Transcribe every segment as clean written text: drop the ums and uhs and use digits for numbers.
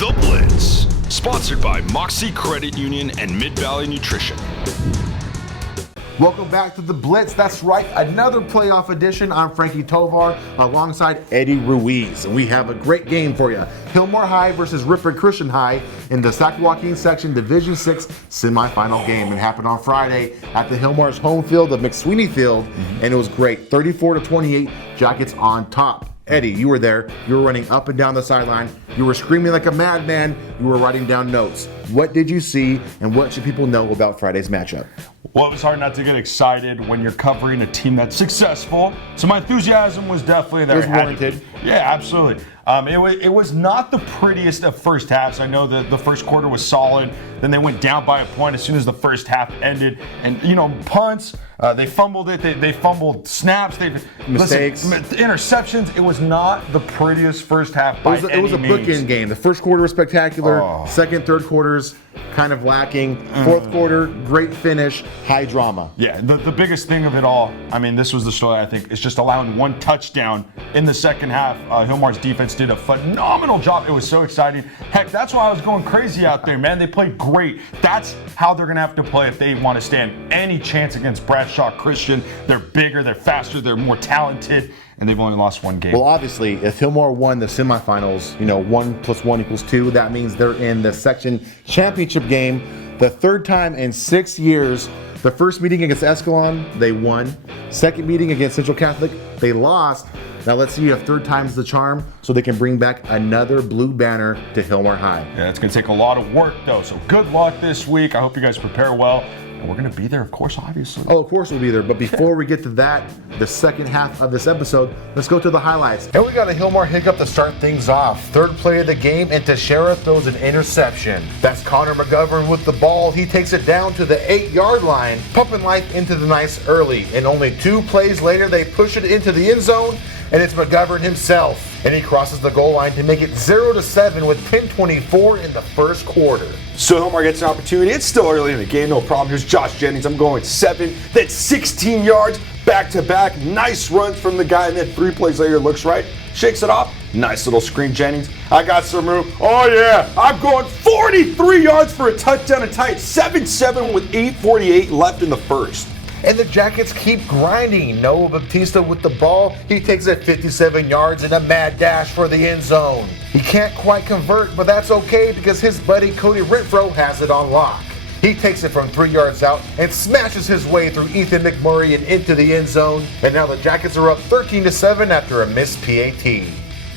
The Blitz, sponsored by Mocse Credit Union and Mid-Valley Nutrition. Welcome back to The Blitz. That's right, another playoff edition. I'm Frankie Tovar alongside Eddie Ruiz. And we have a great game for you. Hilmar High versus Ripon Christian High in the Sac-Joaquin Section Division 6 semifinal game. It happened on Friday at the Hilmar's home field of McSweeney Field, and it was great. 34-28, Jackets on top. Eddie, you were there. You were running up and down the sideline. You were screaming like a madman. You were writing down notes. What did you see, and what should people know about Friday's matchup? Well, it was hard not to get excited when you're covering a team that's successful. So my enthusiasm was definitely there. It was warranted. Yeah, absolutely. It was not the prettiest of first halves. I know that the first quarter was solid. Then they went down by a point as soon as the first half ended. And, punts, they fumbled it. They fumbled snaps. Mistakes. Interceptions. It was not the prettiest first half by any means. It was a bookend game. The first quarter was spectacular. Second, third quarters kind of lacking. Fourth quarter, great finish, high drama. Yeah, the biggest thing of it all, this was the story, I think, is just allowing one touchdown in the second half. Hilmar's defense did a phenomenal job. It was so exciting. Heck, that's why I was going crazy out there, man. They played great. That's how they're going to have to play if they want to stand any chance against Bradshaw Christian. They're bigger, they're faster, they're more talented, and they've only lost one game. Well, obviously, if Hilmar won the semifinals, 1 + 1 = 2, that means they're in the section championship game, the third time in 6 years. The first meeting against Escalon, they won. Second meeting against Central Catholic, they lost. Now let's see if third time's the charm, so they can bring back another blue banner to Hilmar High. Yeah, it's going to take a lot of work, though, so good luck this week. I hope you guys prepare well. And we're going to be there, of course, obviously. Oh, of course we'll be there. But before we get to that, the second half of this episode, let's go to the highlights. And we got a Hilmar hiccup to start things off. Third play of the game, and Teixeira throws an interception. That's Connor McGovern with the ball. He takes it down to the 8-yard line, pumping life into the nice early. And only 2 plays later, they push it into the end zone, and it's McGovern himself. And he crosses the goal line to make it 0-7 with 10:24 in the first quarter. So Hilmar gets an opportunity. It's still early in the game, no problem. Here's Josh Jennings. I'm going 7. That's 16 yards back-to-back. Nice runs from the guy, and then 3 plays later looks right. Shakes it off. Nice little screen, Jennings. I got some room. Oh, yeah. I'm going 43 yards for a touchdown and tie it 7-7 with 8:48 left in the first. And the Jackets keep grinding. Noah Baptista with the ball. He takes it 57 yards in a mad dash for the end zone. He can't quite convert, but that's okay because his buddy Cody Renfro has it on lock. He takes it from 3 yards out and smashes his way through Ethan McMurray and into the end zone. And now the Jackets are up 13-7 after a missed PAT.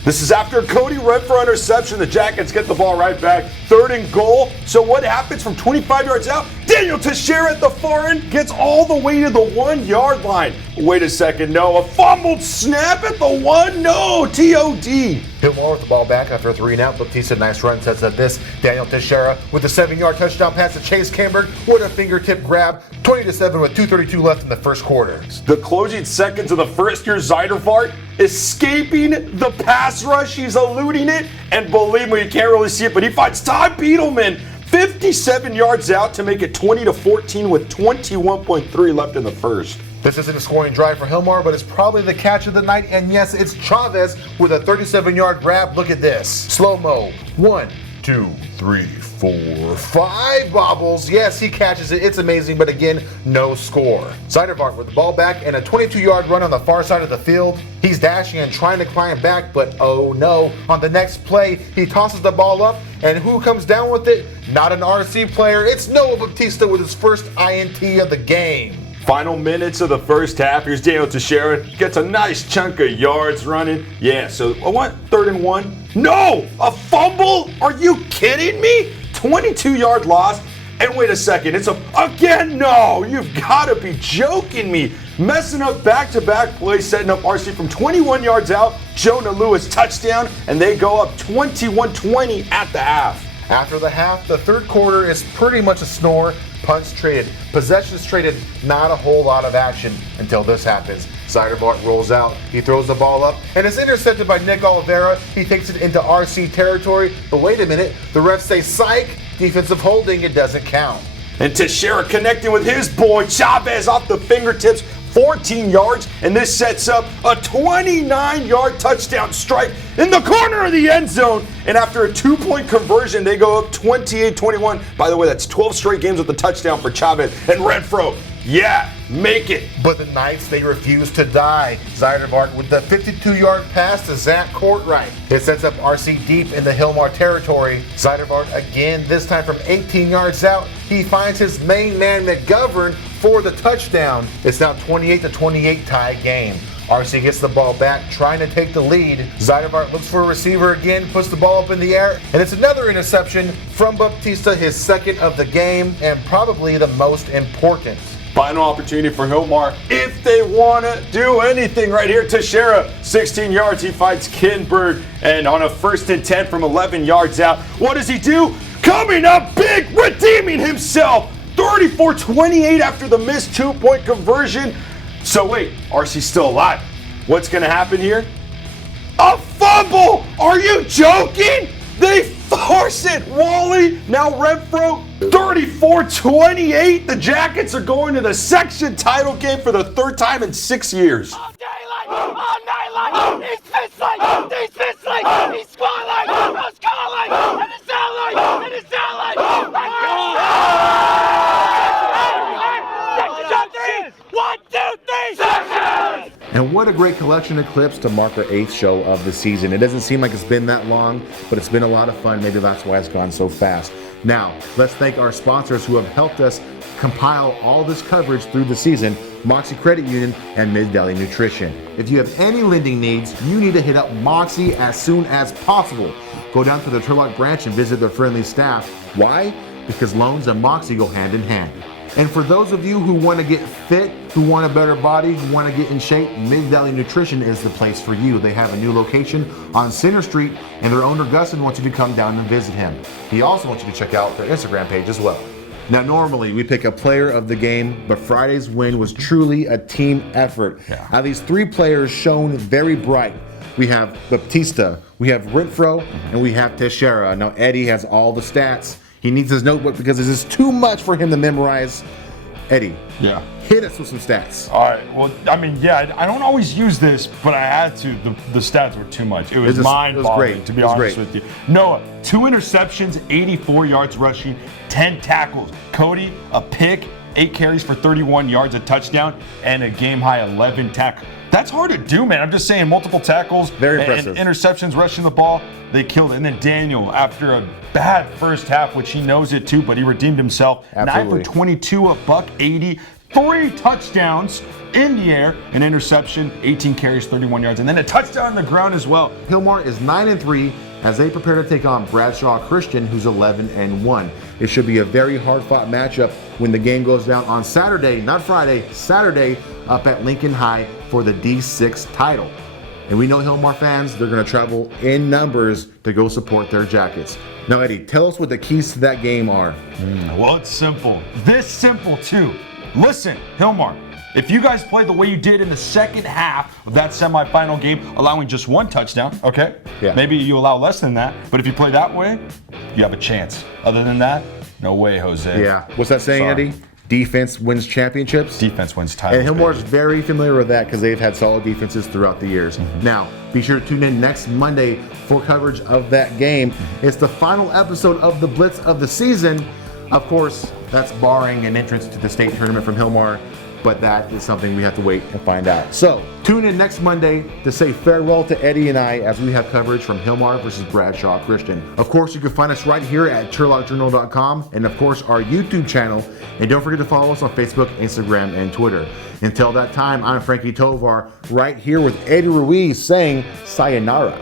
This is after Cody Renfro interception. The Jackets get the ball right back. 3rd and goal. So what happens from 25 yards out? Daniel Teixeira at the far end gets all the way to the 1-yard line. Wait a second, no. A fumbled snap at the 1. No, TOD. Hilmar with the ball back after a 3-and-out. Baptista, nice run, sets up this. Daniel Teixeira with a 7-yard touchdown pass to Chase Camberg with a fingertip grab. 20-7 with 2:32 left in the first quarter. The closing seconds of the first year Zeidervart escaping the pass rush. He's eluding it. And believe me, you can't really see it, but he finds Todd Beetleman 57 yards out to make it 20-14 with 21.3 left in the first. This isn't a scoring drive for Hilmar, but it's probably the catch of the night. And yes, it's Chavez with a 37-yard grab. Look at this. Slow-mo. 1, 2, 3, 4, 5 bobbles. Yes, he catches it. It's amazing, but again, no score. Zeidervart with the ball back and a 22-yard run on the far side of the field. He's dashing and trying to climb back, but oh no. On the next play, he tosses the ball up, and who comes down with it? Not an RC player. It's Noah Baptista with his first INT of the game. Final minutes of the first half. Here's Daniel Teixeira. Gets a nice chunk of yards running. Yeah, so what? 3rd and 1? No! A fumble? Are you kidding me? 22-yard loss. And wait a second. Again, no! You've got to be joking me. Messing up back-to-back plays, setting up RC from 21 yards out. Jonah Lewis touchdown, and they go up 21-20 at the half. After the half, the third quarter is pretty much a snore. Punts traded, possessions traded, not a whole lot of action until this happens. Zeidervart rolls out, he throws the ball up, and is intercepted by Nick Oliveira. He takes it into RC territory, but wait a minute, the refs say psych, defensive holding, it doesn't count. And Teixeira connecting with his boy Chavez off the fingertips. 14 yards, and this sets up a 29-yard touchdown strike in the corner of the end zone. And after a 2-point conversion, they go up 28-21. By the way, that's 12 straight games with a touchdown for Chavez and Renfro. Yeah, make it. But the Knights, they refuse to die. Zeidervart with the 52-yard pass to Zach Courtright. It sets up RC deep in the Hilmar territory. Zeidervart again, this time from 18 yards out. He finds his main man McGovern for the touchdown. It's now 28-28 tie game. RC gets the ball back, trying to take the lead. Zeidervart looks for a receiver again, puts the ball up in the air, and it's another interception from Baptista, his second of the game, and probably the most important. Final opportunity for Hilmar if they want to do anything right here. Teixeira, 16 yards, he fights Kinberg, and on a 1st and 10 from 11 yards out, what does he do? Coming up big, redeeming himself, 34-28 after the missed 2-point conversion. So wait, RC's still alive. What's going to happen here? A fumble! Are you joking? They force it! Wally, now Renfro, 34-28. The Jackets are going to the section title game for the 3rd time in 6 years. All daylight, all nightlight, he's fistlight, he's fistlight, he's squatlight, he's callight, and it's outlight, and it's outlight. Section 1, 2, 3, section! And what a great collection of clips to mark our 8th show of the season. It doesn't seem like it's been that long, but it's been a lot of fun. Maybe that's why it's gone so fast. Now, let's thank our sponsors who have helped us compile all this coverage through the season, Mocse Credit Union and Mid-Valley Nutrition. If you have any lending needs, you need to hit up Mocse as soon as possible. Go down to the Turlock branch and visit their friendly staff. Why? Because loans and Mocse go hand in hand. And for those of you who want to get fit, who want a better body, who want to get in shape, Mid-Valley Nutrition is the place for you. They have a new location on Center Street, and their owner, Gustin, wants you to come down and visit him. He also wants you to check out their Instagram page as well. Now, normally we pick a player of the game, but Friday's win was truly a team effort. Yeah. Now, these 3 players shone very bright. We have Baptista, we have Renfro, and we have Teixeira. Now, Eddie has all the stats. He needs his notebook because this is too much for him to memorize. Eddie, Yeah. hit us with some stats. All right. Well, I mean, yeah, I don't always use this, but I had to. The stats were too much. It was mind-boggling, great. to be It was honest great. with you. Noah, 2 interceptions, 84 yards rushing, 10 tackles. Cody, a pick, 8 carries for 31 yards, a touchdown, and a game-high 11 tackles. That's hard to do, man. I'm just saying, multiple tackles, Very impressive. and interceptions, rushing the ball. They killed it. And then Daniel, after a bad first half, which he knows it too, but he redeemed himself. Absolutely. 9 for 22, a $180, 3 touchdowns in the air, an interception, 18 carries, 31 yards, and then a touchdown on the ground as well. Hilmar is 9-3 as they prepare to take on Bradshaw Christian, who's 11-1. It should be a very hard-fought matchup when the game goes down on Saturday, not Friday, Saturday, up at Lincoln High for the D6 title. And we know Hilmar fans, they're going to travel in numbers to go support their Jackets. Now, Eddie, tell us what the keys to that game are. Well, it's simple. This simple, too. Listen, Hilmar, if you guys play the way you did in the second half of that semifinal game, allowing just 1 touchdown, okay? Yeah. Maybe you allow less than that, but if you play that way, you have a chance. Other than that, no way, Jose. Yeah. What's that saying, Sorry. Eddie? Defense wins championships. Defense wins titles. And Hilmar's baby. very familiar with that because they've had solid defenses throughout the years. Now, be sure to tune in next Monday for coverage of that game. It's the final episode of the Blitz of the season. Of course, that's barring an entrance to the state tournament from Hilmar, but that is something we have to wait and find out. So, tune in next Monday to say farewell to Eddie and I as we have coverage from Hilmar versus Bradshaw Christian. Of course, you can find us right here at turlockjournal.com and of course our YouTube channel. And don't forget to follow us on Facebook, Instagram, and Twitter. Until that time, I'm Frankie Tovar, right here with Eddie Ruiz saying sayonara.